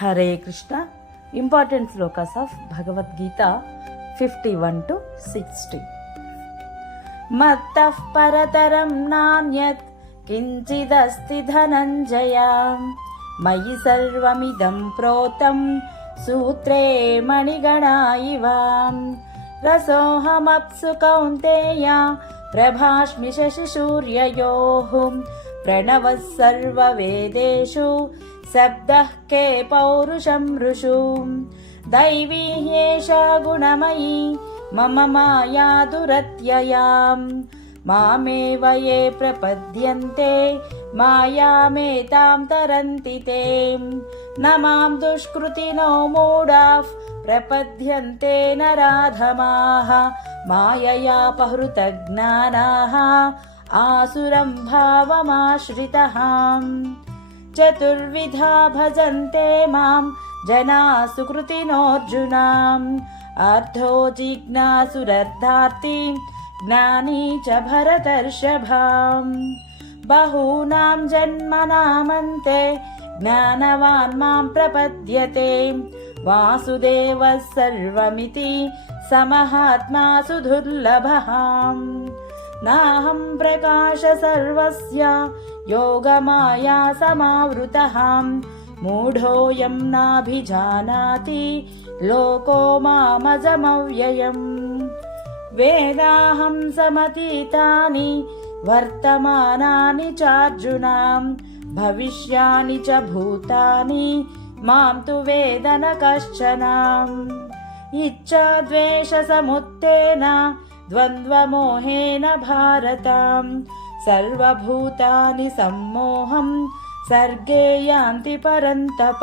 Hare Krishna. Important slokas of Bhagavad Gita 51 to 60. Mattah parataram nanyat kinchidasti dhananjaya mayi sarvamidam protam sutre manigana iva rasohamapsu kaunteya prabhashmi shashishuryayoh pranavas sarva vedeshu शब्दः के पौरुषं ऋषु दैवी ह्येषा गुणमयी मम माया दुरत्ययाम् मामेव ये प्रपद्यन्ते मायामेतां तरन्ति ते न मां दुष्कृतिनो मूढाः प्रपद्यन्ते नराधमाः माययापहृतज्ञानाः आसुरं भावमाश्रितः चतुर्विधा भजन्ते मां जनाः सुकृतिनोऽर्जुनाम् अर्थो जिज्ञासुरर्धार्थी ज्ञानी च भरतर्षभाम् बहूनां जन्मनामन्ते ज्ञानवान् मां प्रपद्यते वासुदेवः सर्वमिति समहात्मा सुदुर्लभः नाहं प्रकाश सर्वस्य योगमाया समावृतः मूढोऽयं नाभिजानाति लोको मामजमव्ययम् वेदाहं समतीतानि वर्तमानानि चार्जुनां भविष्यानि च भूतानि मां तु वेद न कश्चन इच्छा द्वेषसमुत्थेन द्वन्द्वमोहेन भारत सर्वभूतानि सम्मोहं सर्गे यान्ति परन्तप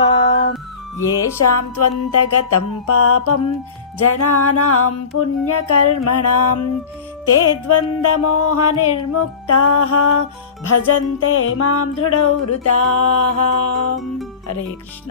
येषां त्वन्तगतं पापं जनानां पुण्यकर्मणां ते द्वन्द्वमोहनिर्मुक्ताः भजन्ते मां दृढव्रताः। हरे कृष्ण।